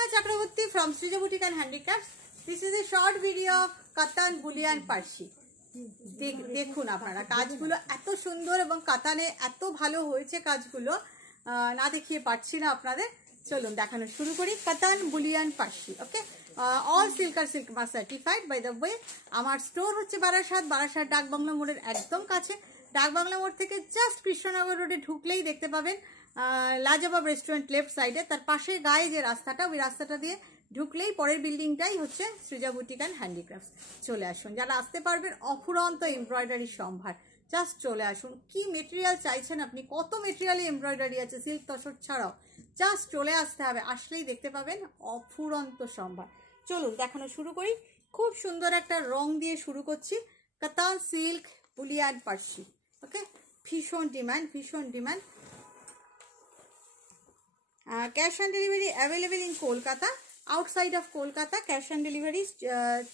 Neha Chakraborty from Srija Boutique and Handicrafts. This is a short video of Katan Bullion Parshi. দেখুন আপনারা কাজগুলো এত সুন্দর এবং কাতানে এত ভালো হয়েছে কাজগুলো না দেখিয়ে পাচ্ছি না আপনাদের। চলুন দেখানো শুরু করি। কাতান বুলিয়ান Parsi, okay, all silk are silk mark certified. By the way আমার স্টোর হচ্ছে বারাসাত ডাকবাংলা মোড়ের একদম কাছে। ডাকবাংলা মোড় থেকে জাস্ট কৃষ্ণনগর রোডে ঢুকলেই দেখতে পাবেন লাজবাব রেস্টুরেন্ট লেফট সাইডে, তার পাশে গায়ে যে রাস্তাটা, ওই রাস্তাটা দিয়ে ঢুকলেই পরের বিল্ডিংটাই হচ্ছে সৃজা বুটিক অ্যান্ড হ্যান্ডিক্রাফটস। চলে আসুন, যারা আসতে পারবেন অফুরন্ত এমব্রয়ডারির সম্ভার, জাস্ট চলে আসুন। কি মেটেরিয়াল চাইছেন আপনি, কত মেটেরিয়ালে এমব্রয়ডারি আছে সিল্ক তসর ছাড়াও, জাস্ট চলে আসতে হবে, আসলেই দেখতে পাবেন অফুরন্ত সম্ভার। চলুন দেখানো শুরু করি। খুব সুন্দর একটা রং দিয়ে শুরু করছি, কাতান সিল্ক বুলিয়ান পার্সি, ওকে, ভীষণ ডিমান্ড, ভীষণ demand. Cash on delivery available in Kolkata. Outside of Kolkata, cash on delivery is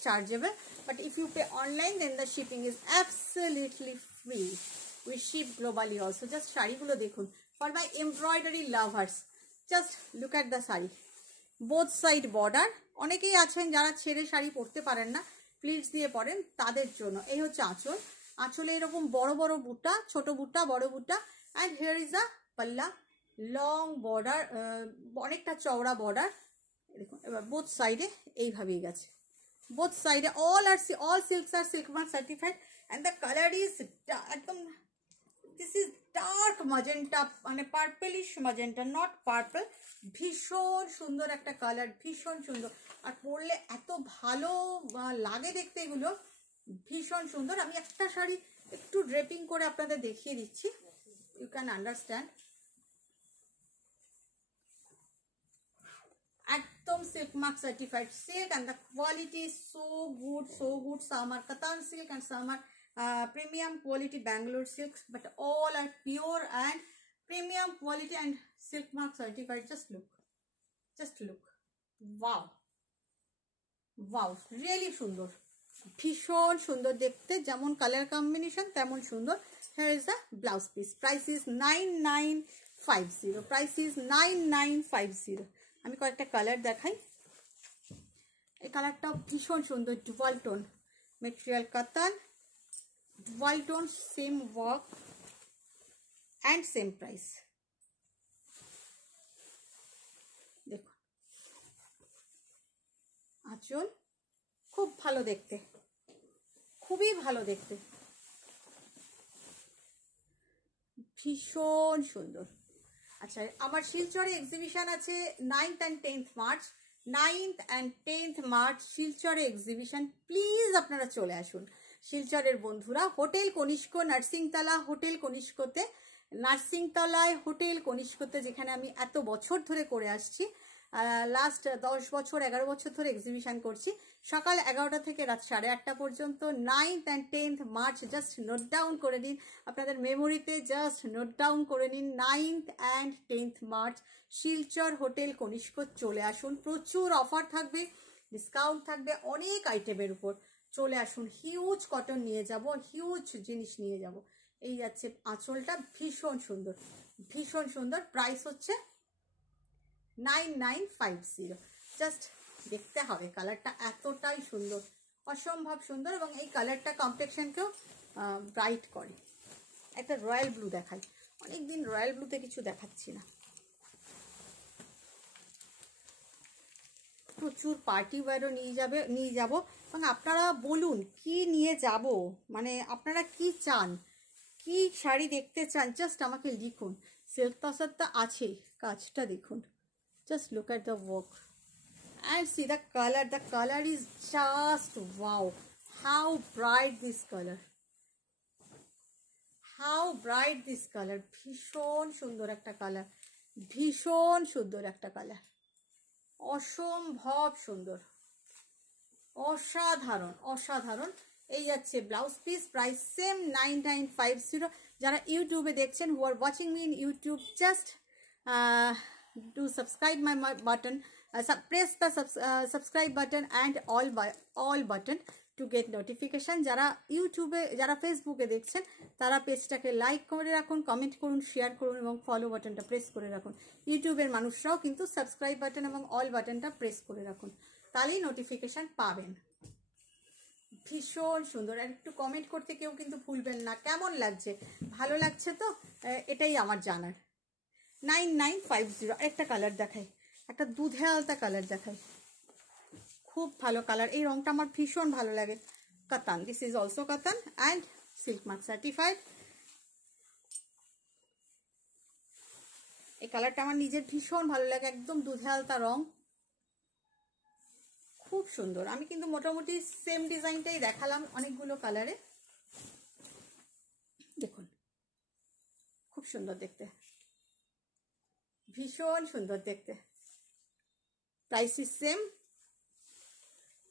chargeable. But if you pay online, then the shipping is absolutely free. We ship globally also. Just shari gulo dekhun. For my embroidery lovers, just look at the sari. Both side border. অনেকেই আছেন যারা ছেড়ে শাড়ি পরতে পারেন না, pleats দিয়ে পরেন, তাদের জন্য এই হচ্ছে আঁচল। আঁচলে এরকম বড় বড় বুটা, ছোট বুটা, বড় বুটা, and here is a palla. Long border, অনেকটা চওড়া বর্ডার। দেখুন এবার বোথ সাইডে এইভাবেই গেছে, বোথ সাইডে all silks are silk mark certified. And the colour is একদম, দিস ইজ ডার্ক মাজেন্টা, মানে পার্পেলিশ মাজেন্টা, নট পার্পল। ভীষণ সুন্দর একটা কালার, ভীষণ সুন্দর, আর পরলে এত ভালো লাগে দেখতে, এগুলো ভীষণ সুন্দর। আমি একটা শাড়ি একটু ড্রেপিং করে আপনাদের দেখিয়ে দিচ্ছি, ইউ ক্যান আন্ডারস্ট্যান্ড। একদম silk mark certified silk, and the quality is so good, so good. Some are Katan silk and some are premium quality Bangalore silks, but all are pure and premium quality and silk mark certified. Just look, wow, really সুন্দর, ভীষণ সুন্দর দেখতে, যেমন colour combination তেমন সুন্দর। Here is the blouse piece. Price is 9950. Price is 9950. আমি কয়েকটা colour দেখাই। এই কালারটা ভীষণ সুন্দর, ডুয়াল টোন মেটেরিয়াল, কাতান, dual tone, same work and same price. দেখুন আঁচল খুব ভালো দেখতে, খুবই ভালো দেখতে, ভীষণ সুন্দর। আচ্ছা, আমার শিলচরে এক্সিবিশন আছে 9th and 10th March, 9th and 10th March শিলচরে এক্সিবিশন। প্লিজ আপনারা চলে আসুন শিলচরের বন্ধুরা। হোটেল কনিষ্ক, নার্সিংতলা হোটেল কনিষ্কতে, নার্সিংতলায় হোটেল কনিষ্কতে, যেখানে আমি এত বছর ধরে করে আসছি, লাস্ট 10 বছর 11 বছর ধরে এক্সিবিশন করছি, সকাল 11টা থেকে রাত 8:30 পর্যন্ত। 9th and 10th March just note down করে নিন আপনাদের মেমোরিতে, জাস্ট নোট ডাউন করে নিন। 9th and 10th March Silchar hotel Kanishka, চলে আসুন। প্রচুর অফার থাকবে, ডিসকাউন্ট থাকবে অনেক আইটেমের উপর। চলে আসুন, হিউজ কটন নিয়ে যাব, হিউজ জিনিস নিয়ে যাব। এই যাচ্ছে আঁচলটা, ভীষণ সুন্দর, ভীষণ সুন্দর। প্রাইস হচ্ছে 9950। জাস্ট দেখতে হবে, কালারটা এতটাই সুন্দর, অসম্ভব সুন্দর, এবং এই কালারটা কমপ্লেকশনকেও ব্রাইট করে। একটা রয়্যাল ব্লু দেখাই, অনেকদিন রয়্যাল ব্লুতে কিছু দেখাচ্ছি না। প্রচুর পার্টি ওয়্যারও নিয়ে যাব, এবং আপনারা বলুন কি নিয়ে যাব, মানে আপনারা কি চান, কি শাড়ি দেখতে চান, জাস্ট আমাকে লিখুন। সিল্ক তসরটা আছে, কাজটা দেখুন, just look at the work and see the color. The color is just wow, how bright this color, how bright this color. ভীষণ সুন্দর একটা কালার, ভীষণ সুন্দর একটা কালার, অসম্ভব সুন্দর, অসাধারণ, অসাধারণ। এই যাচ্ছে ব্লাউজ পিস, প্রাইস সেম 9950। যারা ইউটিউবে দেখছেন, who are watching me in YouTube, just do subscribe my button, press the subscribe button and all button, to get notification. যারা ইউটিউবে, যারা ফেসবুকে দেখছেন তারা পেজটাকে লাইক করে রাখুন, কমেন্ট করুন, শেয়ার করুন এবং ফলো বাটনটা প্রেস করে রাখুন। ইউটিউবের মানুষরাও কিন্তু সাবস্ক্রাইব বাটন এবং অল বাটনটা প্রেস করে রাখুন, তাহলেই নোটিফিকেশান পাবেন। ভীষণ সুন্দর। আর একটু কমেন্ট করতে কেউ কিন্তু ভুলবেন না, কেমন লাগছে, ভালো লাগছে তো, এটাই আমার জানার। 9950। একটা কালার দেখাই, একটা দুধে আলতা কালার দেখাই, খুব ভালো কালার। এই রংটা আমার ভীষণ ভালো লাগে। কাতান, দিস ইজ অলসো কাতান অ্যান্ড সিল্ক মার্ক সার্টিফাইড। এই কালারটা আমার নিজের ভীষণ ভালো লাগে, একদম দুধে আলতা রং, খুব সুন্দর। আমি কিন্তু মোটামুটি সেম ডিজাইনটাই দেখালাম অনেকগুলো কালারে। দেখুন খুব সুন্দর দেখতে, ভীষণ সুন্দর দেখতে। Price is same.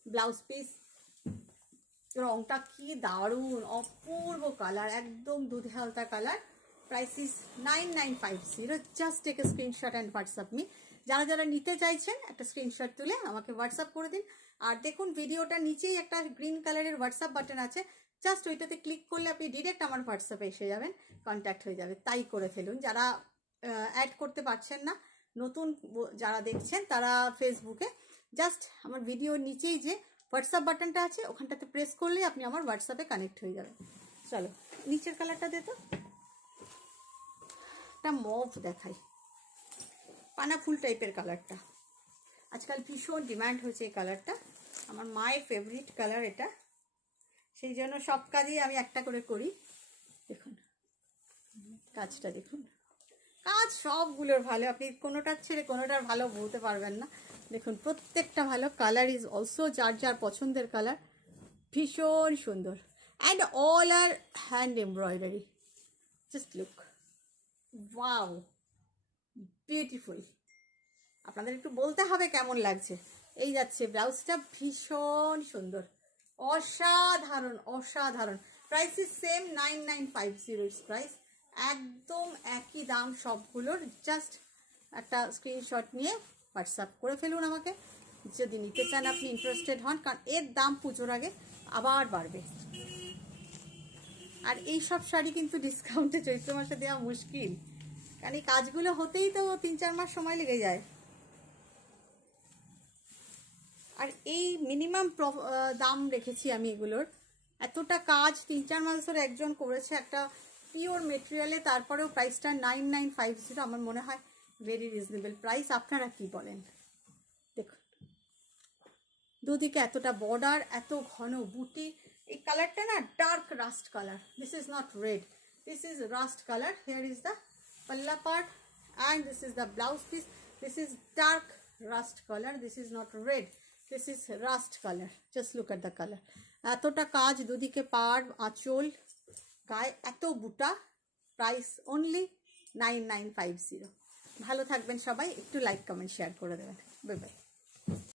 Blouse piece, রংটা কি দারুণ, অপূর্ব কালার, একদম দুধে হালতা colour. Price is 9950। Just take a screenshot and WhatsApp me. যারা যারা নিতে চাইছেন একটা স্ক্রিনশট তুলে আমাকে হোয়াটসঅ্যাপ করে দিন। আর দেখুন ভিডিওটার নিচেই একটা গ্রিন কালারের হোয়াটসঅ্যাপ বাটন আছে, জাস্ট ওইটাতে ক্লিক করলে আপনি ডিরেক্ট আমার হোয়াটসঅ্যাপে এসে যাবেন, কন্ট্যাক্ট হয়ে যাবে। তাই করে ফেলুন। যারা অ্যাড করতে পারছেন না, নতুন যারা দেখছেন তারা ফেসবুকে জাস্ট আমার ভিডিওর নিচেই যে হোয়াটসঅ্যাপ বাটনটা আছে ওখানটাতে প্রেস করলেই আপনি আমার হোয়াটসঅ্যাপে কানেক্ট হয়ে যাবেন। চলো নিচের কালারটা দে তো, একটা মভ দেখাই, পানা ফুল টাইপের কালারটা। আজকাল ভীষণ ডিমান্ড হয়েছে এই কালারটা, আমার মায়ের ফেভারিট কালার এটা, সেই জন্য সব কাজই আমি একটা করে করি। দেখুন কাজটা দেখুন, কাজ সবগুলোর ভালো, আপনি কোনোটার ছেড়ে কোনোটার ভালো বলতে পারবেন না। দেখুন প্রত্যেকটা ভালো, কালার ইজ অলসো যার যার পছন্দের কালার, ভীষণ সুন্দর। And all are hand embroidery, just look, wow beautiful. আপনাদের একটু বলতে হবে কেমন লাগছে। এই যাচ্ছে ব্লাউজটা, ভীষণ সুন্দর, অসাধারণ অসাধারণ। প্রাইস ইজ সেম 9950 প্রাইস, একদম একই দাম সবগুলোর। জাস্ট একটা স্ক্রিনশট নিয়ে হোয়াটসঅ্যাপ করে ফেলুন আমাকে যদি নিতে চান, আপনি ইন্টারেস্টেড হন, কারণ এর দাম পুজোর আগে আবার বাড়বে। আর এই সব শাড়ি কিন্তু ডিসকাউন্টে চৈত্র মাসে দেওয়া মুশকিল, কারণ এই কাজগুলো হতেই তো 3-4 মাস সময় লেগে যায়। আর এই মিনিমাম দাম রেখেছি আমি এগুলোর, এতটা কাজ 3-4 মাস ধরে একজন করেছে একটা পিওর মেটেরিয়ালে, তারপরেও প্রাইসটা 9950 আমার মনে হয় ভেরি রিজনেবল প্রাইস। আপনারা কি বলেন? দেখুন দুদিকে এতটা বর্ডার, এত ঘন বুটি। এই কালারটা না dark rust colour, this is not red, this is rust colour. Here is the পাল্লা part and this is the blouse piece. This is dark rust colour, this is not red, this is rust colour. Just look at the colour. এতটা কাজ, দুদিকে পাড়, আঁচল, গায়ে এত বুটা। Price only 9950। ভালো থাকবেন সবাই, একটু লাইক কমেন্ট শেয়ার করে দেবেন। Bye bye.